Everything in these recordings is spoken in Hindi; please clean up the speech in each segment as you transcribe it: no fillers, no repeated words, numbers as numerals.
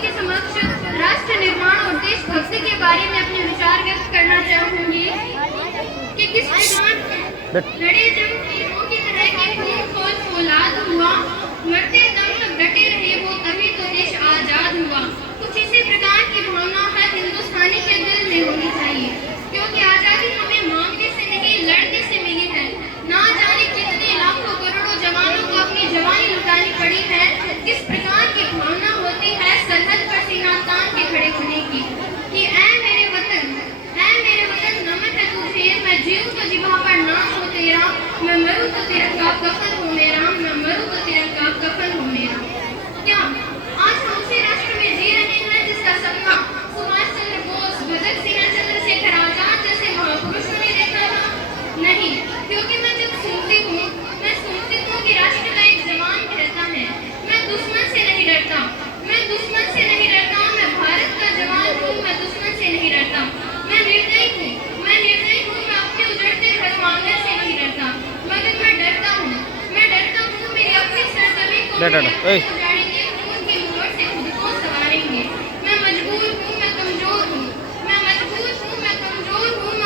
के समक्ष राष्ट्र निर्माण और देशभक्ति के बारे में अपने विचार व्यक्त करना चाहूंगी कि किस प्रकार लड़े जंग वीरों की तरह के खून खोल फौलाद हुआ, मरते दम तक डटे रहे वो, तभी तो देश आजाद हुआ। कुछ इसी प्रकार की भावना हर हिंदुस्तानी के दिल में होनी चाहिए, क्योंकि आजादी हमें मांगने से नहीं लड़ने से मिली है। ना जाने कितने लाखों करोड़ों जवानों को अपनी जवानी लुटानी पड़ी है। किस प्रकार की भावना होती है सरहद पर सीना तान के खड़े होने की कि ऐ मेरे वतन नमन है तुझे, मैं जीऊं तो जिबा पर नाम हो तेरा, मैं मरूं तो तिरंगा कफन हो मेरा, मैं मरूं तो तिरंगा कफन हो मेरा। क्या आज हम उसी राष्ट्र में जी रहे हैं जिसका सपना सुभाष चंद्र बोस, भगत सिंह, चंद्रशेखर आजाद जैसे महापुरुषों ने देखा था? नहीं, क्योंकि मैं जब सुनती हूँ कि राष्ट्र का एक जवान कहता है मैं दुश्मन से नहीं डरता, मैं भारत का जवान हूँ, मैं दुश्मन से नहीं डरता, मैं निर्दयी हूँ, मैं अपने उजड़ते घर आंगन से नहीं डरता, मगर मैं डरता हूँ मेरी अपनी सरजमीं को उजाड़ेंगे, खून की मोहर से खुद को संवारेंगे। मैं मजबूर हूँ, मैं कमजोर हूँ, मैं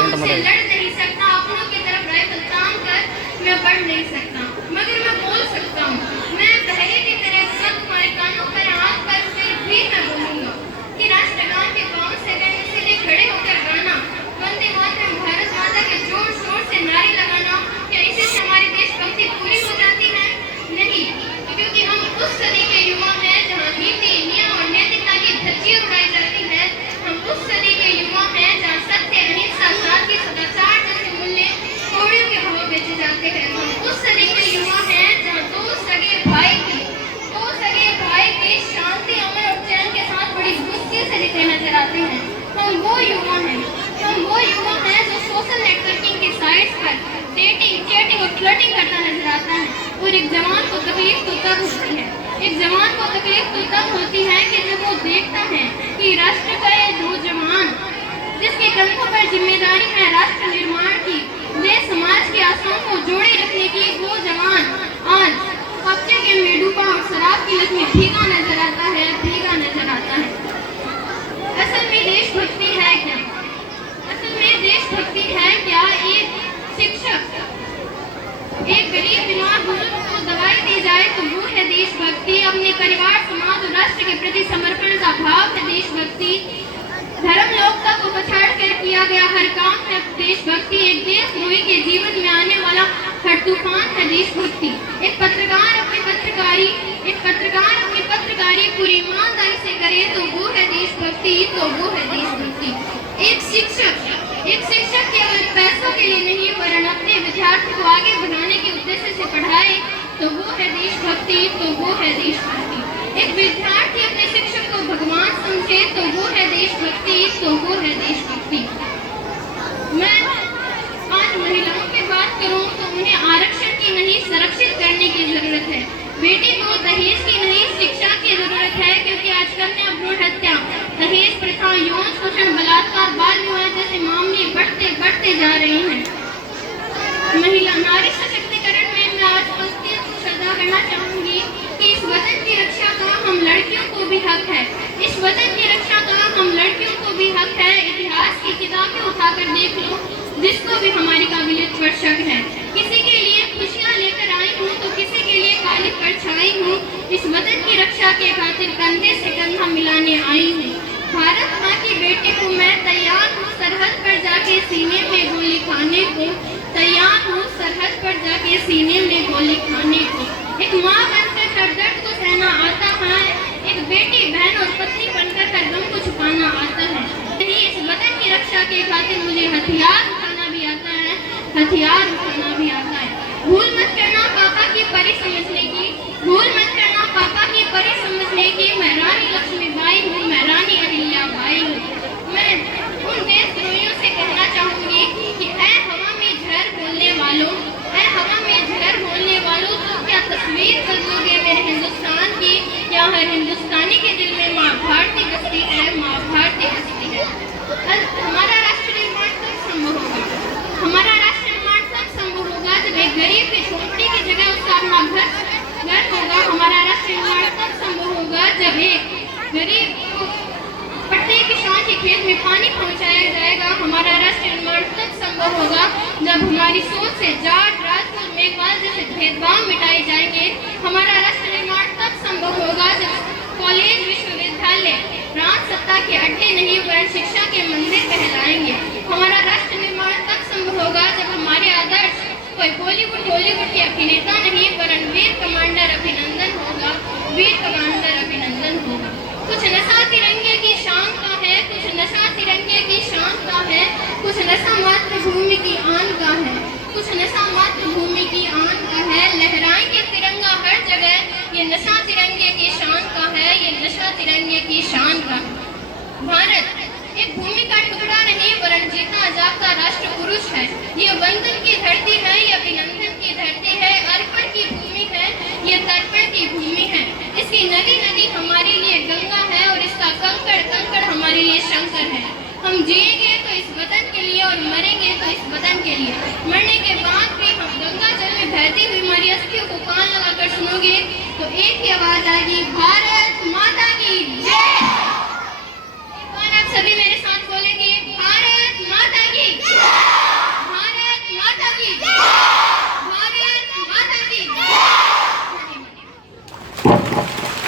उनसे लड़ नहीं सकता, अपनों की तरफ राइफल तान कर मैं बढ़ नहीं सकता, मगर मैं बोल सकता हूँ। मैं बहरे की तरह तुम्हारे कानों पर आंख पर फिर भी मैं बोलूंगा कि राष्ट्रगान के पांव से इसलिए खड़े होकर गाना, वंदे मातरम, भारत माता के जोर शोर से नारे लगाना, क्या इसी से हमारी देशभक्ति पूरी हो जाती है? नहीं, क्योंकि हम उस सदी के युवा हैं जहाँ नीति, नियम और नैतिकता की धज्जियां उड़ाई जाती है। हम उस सदी के युवा हैं जहाँ सत्य, अहिंसा, सादगी, सदाचार जैसे मूल्य कौड़ियों के भाव बेचे जाते हैं। हम उस सदी के युवा हैं जहाँ दो सगे भाई की शांति, अमन और चैन के साथ बड़ी मुश्किल से जीते नजर आते हैं। हम वो युवा हैं जो सोशल नेटवर्किंग के साइट्स पर डेटिंग, चैटिंग और फ्लर्टिंग करता नजर आता है। और एक जवान को तकलीफ तो तब होती है कि जब वो देखता है कि राष्ट्र का ये नौजवान जिसके कंधों पर जिम्मेदारी है राष्ट्र निर्माण की, देश समाज के आंसुओं को जोड़े रखने की, वो जवान आज कब्जे के में डूबा और शराब की लत में भीगा नजर आता है। असल में देशभक्ति है क्या? एक शिक्षक, एक गरीब बीमार बुजुर्ग को दवाई दी जाए तो वो है देशभक्ति। अपने परिवार, समाज और राष्ट्र के प्रति समर्पण का भाव है देशभक्ति। धर्म, लोकता को पछाड़ कर किया गया हर काम है देशभक्ति। एक देशद्रोही के जीवन में आने वाला हर तूफान है देशभक्ति। एक पत्रकार अपनी पत्रकारी पूरी ईमानदारी से करे तो वो है देशभक्ति। एक शिक्षक केवल पैसों के लिए नहीं वरन अपने विद्यार्थी को आगे बढ़ाने के उद्देश्य से पढ़ाए तो वो है देशभक्ति। एक विद्यार्थी अपने शिक्षक को भगवान समझे तो वो है देशभक्ति। मैं आज महिलाओं की बात करूं तो उन्हें आरक्षण की नहीं, संरक्षित करने की जरूरत है। बेटी को दहेज की नहीं, शिक्षा की जरूरत है, क्योंकि आज कन्या भ्रूण हत्या, दहेज प्रथा, यौन शोषण, बलात्कार, बाल विवाह जैसे मामले बढ़ते जा रहे हैं। महिला नारी सशक्तिकरण में मैं आज पंक्तियों को श्रद्धा करना चाहूंगी कि इस वतन की रक्षा का हम लड़कियों को भी हक है। इतिहास की किताबें उठाकर देख लो, जिसको भी हमारी काबिलियत पर शक है। किसी के लिए खुशियाँ लेकर आई हूँ तो किसी के लिए काली परछाई हूँ। इस वतन की रक्षा के खातिर कंधे से कंधा मिलाने आई हूँ। भारत माँ की बेटी को मैं तैयार हूँ सरहद पर जाके सीने में गोली खाने को, एक माँ बनकर हर दर्द को सहना आता है, एक बेटी, बहन और पत्नी बनकर हर गम को छुपाना आता है। इस वतन की रक्षा के खातिर मुझे हथियार उठाना भी आता है। भूल मत करना पापा की परी समझने की, मैं रानी लक्ष्मीबाई हूँ, मैं रानी अहिल्याबाई हूँ। मैं उन देशद्रोहियों से कहना चाहूंगी कि ऐ हवा में झर बोलने वालों, तो क्या तस्वीर बदलोगे मेरे हिंदुस्तान की? क्या हर हिंदुस्तानी के दिल में माँ भारती बसती है। हमारा राष्ट्र निर्माण तब संभव होगा जब एक गरीब की झोपड़ी की जगह उसका अपना घर होगा। हमारा राष्ट्र निर्माण तब संभव होगा जब एक गरीब खेत में पानी पहुंचाया जाएगा। हमारा राष्ट्र निर्माण तब संभव होगा जब हमारी सोच से जाट, राजपूत, मेघवाल जैसे भेदभाव मिटाए जाएंगे। हमारा राष्ट्र निर्माण तब संभव होगा जब कॉलेज, विश्वविद्यालय राज सत्ता के अड्डे नहीं वरन शिक्षा के मंदिर कहलाएंगे। हमारा राष्ट्र निर्माण तब संभव होगा जब हमारे आदर्श कोई बॉलीवुड, हॉलीवुड के अभिनेता नहीं वरन वीर कमांडर अभिनंदन होगा, वीर कमांडर अभिनंदन होगा। कुछ नशा तिरंगे की शान का है, कुछ नशा तिरंगे की शान का है, कुछ नशा मातृभूमि की आन का है, कुछ नशा मातृभूमि की आन का है। लहराएंगे तिरंगा हर जगह, ये नशा तिरंगे की शान का है, ये नशा तिरंगे की शान का। भारत एक भूमि का टुकड़ा नहीं वरन जीता जागता राष्ट्र पुरुष है। ये वंदन की धरती है, ये अभिनंदन की धरती है, अर्पण की भूमि है, ये तर्पण की भूमि है। इसकी नदी नदी हमारे लिए गंगा है और इसका कंकड़ कंकड़ हमारे लिए शंकर है। हम जिएंगे तो इस वतन के लिए और मरेंगे तो इस वतन के लिए। मरने के बाद भी हम गंगा जल में बहती हुई हमारी अस्थियों को कान लगाकर सुनोगे तो एक ही आवाज आएगी, भारत